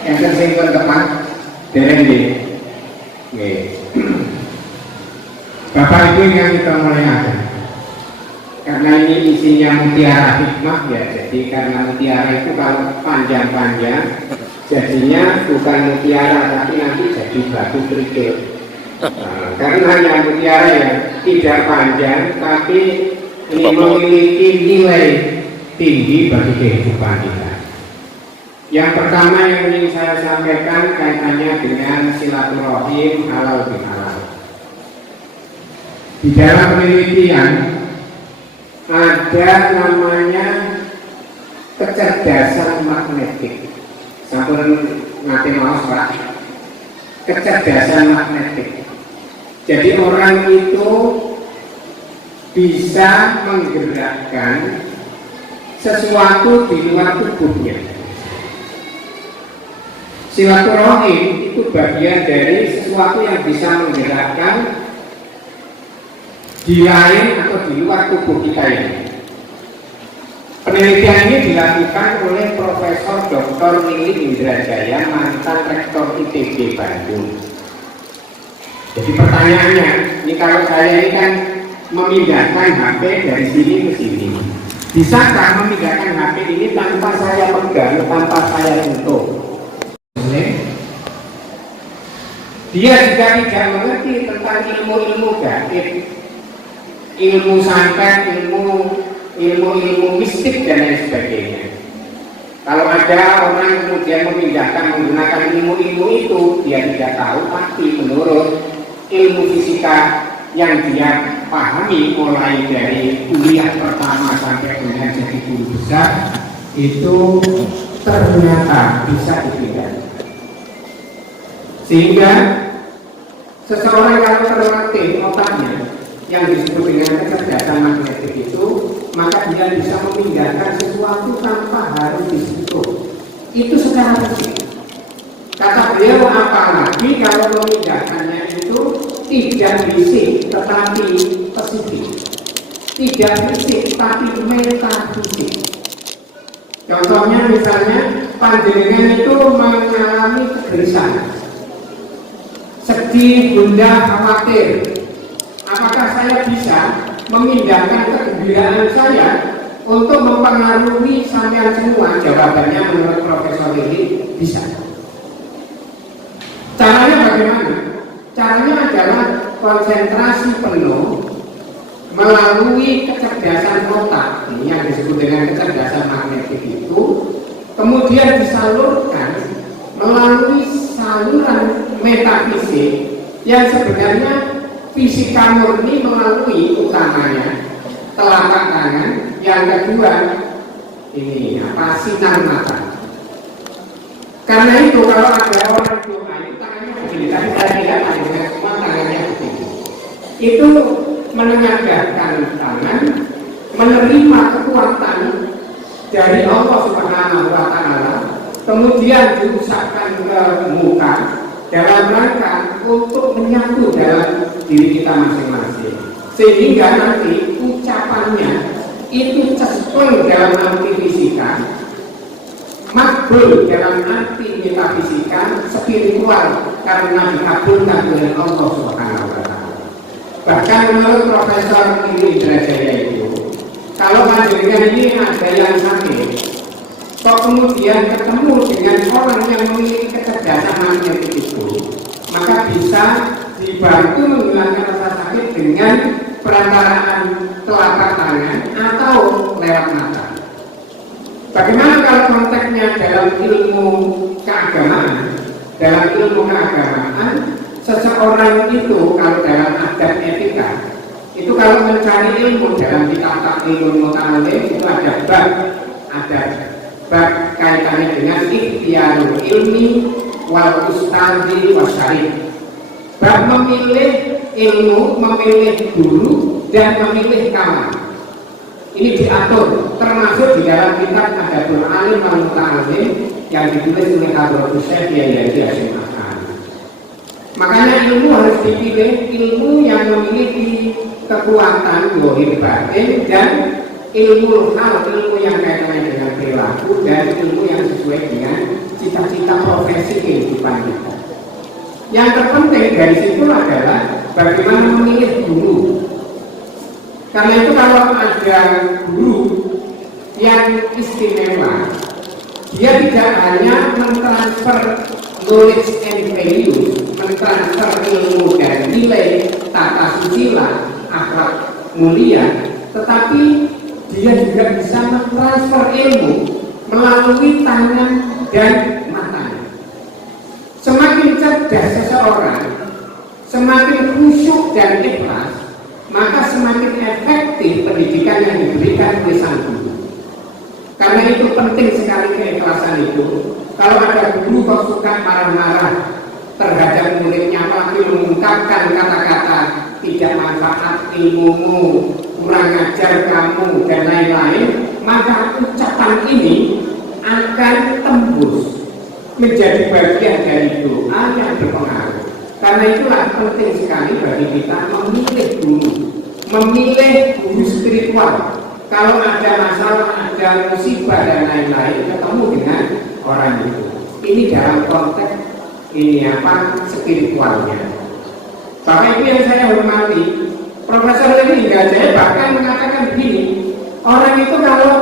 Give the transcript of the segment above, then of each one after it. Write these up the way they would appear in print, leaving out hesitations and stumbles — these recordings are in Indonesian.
Enten sing pun tepat dereng nggih. Bapak Ibu yang kita muliakan, karena ini isinya mutiara hikmah ya, jadi karena mutiara itu kalau panjang-panjang jadinya bukan mutiara tapi nanti jadi batu kerikil. Karena yang mutiara ya tidak panjang tapi ini memiliki nilai tinggi bagi kehidupan kita. Yang pertama yang ingin saya sampaikan kaitannya dengan silaturahim halal bihalal. Di dalam penelitian ada namanya kecerdasan magnetik. Sampun nate maos Pak. Kecerdasan magnetik. Jadi orang itu bisa menggerakkan sesuatu di luar tubuhnya. Silaturahim itu bagian dari sesuatu yang bisa menggerakkan di lain atau di luar tubuh kita ini. Penelitian ini dilakukan oleh Profesor Dr. Nili Indrajaya, mantan Rektor ITB Bandung. Jadi pertanyaannya, ini kalau saya ini kan memindahkan HP dari sini ke sini, bisakah memindahkan HP ini tanpa saya pegang, tanpa saya sentuh? Dia juga tidak mengerti tentang ilmu-ilmu gaib, ilmu santet, ilmu mistik dan lain sebagainya. Kalau ada orang kemudian memindahkan menggunakan ilmu-ilmu itu, dia tidak tahu, tapi menurut ilmu fisika yang dia pahami mulai dari kuliah pertama sampai kemudian jadi guru besar, itu ternyata bisa dipindahkan. Sehingga seseorang kalau terlatih otaknya yang disebut dengan kecerdasan magnetik itu, maka dia bisa memindahkan sesuatu tanpa harus disentuh. Itu secara fisik. Kata beliau, apalagi kalau memindahkannya itu tidak fisik tetapi psikik, tidak fisik tapi metafisik. Contohnya misalnya panjenengan itu mengalami kegelisahan, sedih, gundah, khawatir. Apakah saya bisa memindahkan kegembiraan saya untuk mempengaruhi sampean semua? Jawabannya menurut Profesor ini bisa. Caranya bagaimana? Caranya adalah konsentrasi penuh melalui kecerdasan otak, ini yang disebut dengan kecerdasan magnetik itu, kemudian disalurkan melalui saluran metafisik yang sebenarnya fisika murni melalui utamanya telapak tangan, yang kedua ini sinar mata. Karena itu kalau ada orang doa itu tangannya begini, tapi saya tidak ada semua tangannya begini. Itu menengadahkan tangan, menerima kekuatan dari Allah Subhanahu wa Ta'ala, kemudian diusapkan ke muka dalam rangka untuk menyatu dalam diri kita masing-masing, sehingga nanti ucapannya itu cespleng dalam arti fisika, makbul dalam arti metafisika, spiritual karena dikabulkan oleh Allah Subhanahu wa Ta'ala. Bahkan menurut Profesor Nili Indrajaya itu, kalau panjenengan ini ada yang sakit, kok kemudian ketemu dengan orang yang memiliki kecerdasan magnetik itu, maka bisa dibantu menghilangkan rasa sakit dengan perantaraan telapak tangan atau lewat mata. Bagaimana kalau konteksnya dalam ilmu keagamaan? Dalam ilmu keagamaan, seseorang itu kalau dalam adab etika, itu kalau mencari ilmu dalam kitab ilmu muta'alim itu ada bab kaitannya dengan ikhtiarul ilmi wal ustadzi wasyarif. Bab memilih ilmu, memilih guru, dan memilih kawan. Ini diatur, termasuk di dalam kitab Adabul Alim wal Muta'alim yang ditulis oleh Hadratus Syekh Yahya Hasyim Ash'ari. Makanya ilmu harus dipilih, ilmu yang memiliki kekuatan zahir batin, dan ilmu hal, ilmu yang kaitannya dengan perilaku, dan ilmu yang sesuai dengan cita-cita profesi kehidupan kita. Yang terpenting dari situ adalah bagaimana memilih guru. Karena itu kalau ada guru yang istimewa, dia tidak hanya mentransfer knowledge and value, mentransfer ilmu dan nilai tata susila, akhlak mulia, tetapi dia juga bisa mentransfer ilmu melalui tangan dan matanya. Semakin cerdas seseorang, semakin khusyuk dan ikhlas, maka semakin efektif pendidikan yang diberikan oleh sang guru. Karena itu penting sekali keikhlasan itu. Kalau ada guru kok suka marah-marah terhadap muridnya, apalagi mengungkapkan kata-kata tidak manfaat ilmumu, kurang ajar kamu, dan lain-lain, maka ucapan ini akan tembus menjadi bagian dari doa yang berpengaruh. Karena itulah penting sekali bagi kita memilih guru spiritual. Kalau ada masalah, ada musibah dan lain-lain, ketemu dengan orang itu. Ini dalam konteks spiritualnya. Bapak Ibu yang saya hormati, Profesor Levi Indrajaya bahkan mengatakan begini, orang itu kalau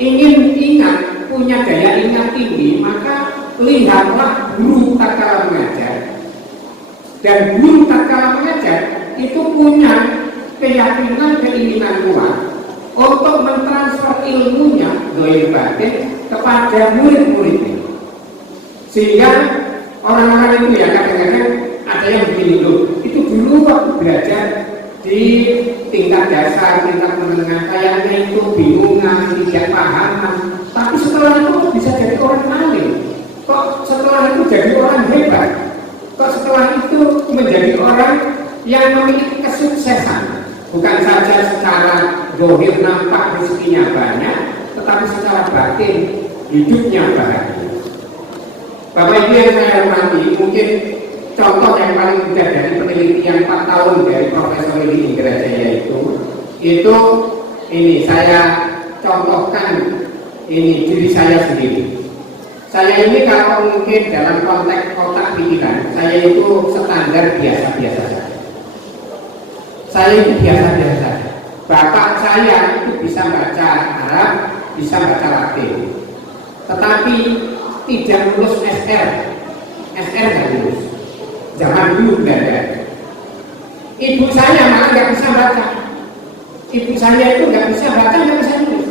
ingin ingat, punya daya ingat tinggi, maka lihatlah guru tatkala mengajar. Dan guru tatkala mengajar itu punya keyakinan, keinginan kuat untuk mentransfer ilmunya doa batin kepada murid-muridnya. Sehingga orang-orang itu ya kadang-kadang ada yang begini loh, itu dulu waktu belajar di tingkat dasar, tingkat menengah, kayaknya itu bingungan, tidak pahaman, tapi setelah itu bisa jadi orang alim. Kok setelah itu jadi orang hebat? Kok setelah itu menjadi orang yang memiliki kesuksesan? Bukan saja secara zahir nampak rezekinya banyak, tetapi secara batin hidupnya bahagia. Bapak Ibu yang saya hormati, mungkin contoh yang paling mudah dari penelitian 4 tahun dari Profesor Levi Indrajaya itu ini saya contohkan ini diri saya sendiri. Saya ini kalau mungkin dalam konteks kotak pikiran, saya itu standar biasa-biasa saja. Saya itu biasa-biasa saja. Bapak saya itu bisa baca Arab, bisa baca Latin, tetapi tidak lulus SR nggak lulus. Zaman dulu Belanda. Ibu saya malah nggak bisa baca. Ibu saya itu nggak bisa baca, nggak bisa nulis,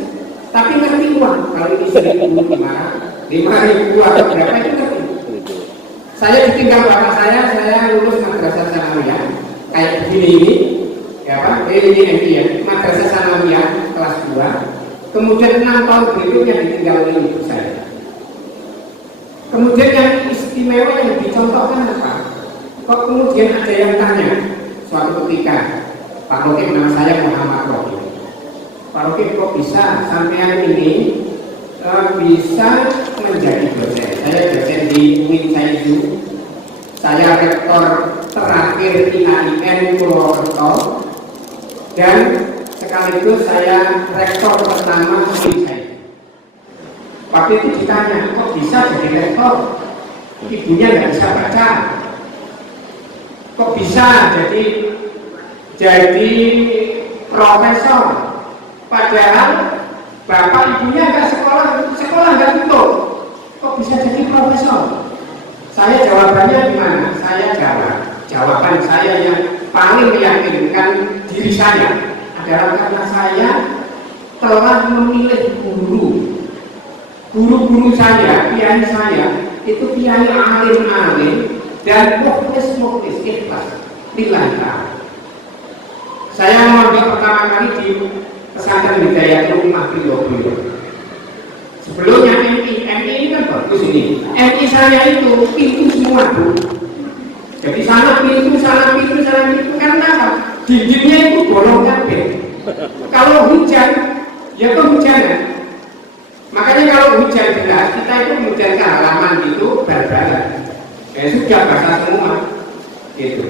tapi ngerti uang. Kalau ini 5.000 atau berapa itu ngerti. Saya ditinggal bapak saya lulus madrasah sanawiyah kayak begini ini. Ya Pak, ini ya, madrasah sanawiyah kelas 2. Kemudian 6 tahun berikutnya ditinggal oleh ibu saya. Kemudian yang istimewa yang dicontohkan apa? Kok kemudian ada yang tanya suatu ketika, Pak Rokib, nama saya Muhammad Rokib. Pak Rokib, kok bisa sampean ini bisa menjadi dosen? Saya dosen di UIN Saizu. Saya rektor terakhir IAIN Purwokerto. Dan sekaligus saya rektor pertama UIN Saizu. Waktu itu ditanya, kok bisa jadi rektor? Ibunya nggak bisa baca. Kok bisa jadi profesor? Padahal bapak ibunya nggak sekolah nggak tutup. Kok bisa jadi profesor? Saya jawabannya gimana? Saya jawaban saya yang paling meyakinkan diri saya adalah karena saya telah memilih guru-guru saya, kiai saya itu kiai alim dan mukhlis ikhlas lillahi ta'ala. Saya mondok pertama kali di pesantren Hidayatul Rumah beliau. Sebelumnya MI ini kan bagus ini. MI saya itu pintu semua Bu. Jadi sana pintu karena apa? Dindingnya itu bolong kabeh. Kalau hujan, ya kehujanan. Makanya kalau hujan deras, kita itu kemudian ke halaman itu barbaran. Ya sudah basah semua. Gitu.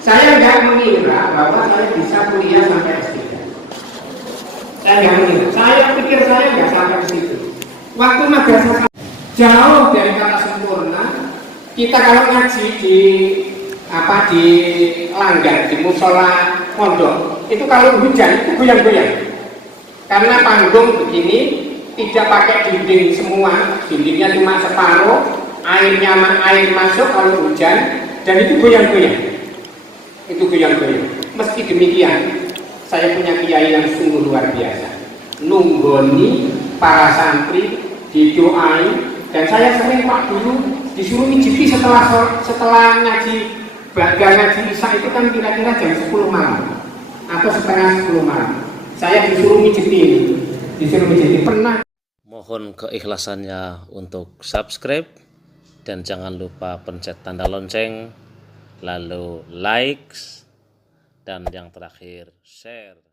Saya nggak mengira bahwa saya bisa kuliah sampai S3. Saya nggak mengira. Saya pikir saya nggak sampai ke situ. Waktu madrasah jauh dari kata sempurna. Kita kalau ngaji di di langgar, di musola pondok, itu kalau hujan itu goyang-goyang. Karena panggung begini tidak pakai dinding semua, dindingnya cuma separuh, air masuk kalau hujan, dan itu goyang-goyang. Itu goyang-goyang. Meski demikian, saya punya kiai yang sungguh luar biasa. Nunggoni para santri, didoai, dan saya sering Pak dulu disuruh ngicipi setelah ngaji Isya itu kan kira-kira jam 10 malam atau setengah 10 malam. Saya disuruh ngicipi pernah. Mohon keikhlasannya untuk subscribe dan jangan lupa pencet tanda lonceng, lalu like, dan yang terakhir share.